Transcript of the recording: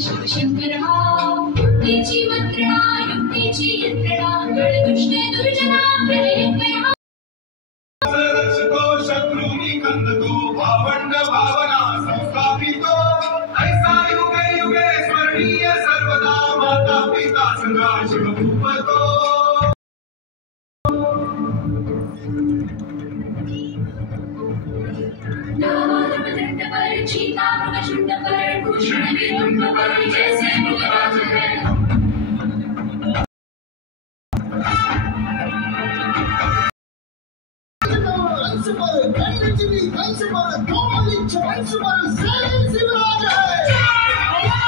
शिवशंकर युक्तीची मंत्रणा युक्तीची यंत्रणा दुष्टे दुर्जना प्रलयंकया रक्षतो शत्रूनी खंदतो भावंड भावना संस्थापितो ऐसा युगे युगे स्मरणीय सर्वदा माता पिता संगा शिवभूपतो चीता मृगशुंड पर भूषण विदुंब पर जैसे मृगराज है अंश पर गणित भी अंश पर कोमल इच्छा अंश पर जय शिवराज है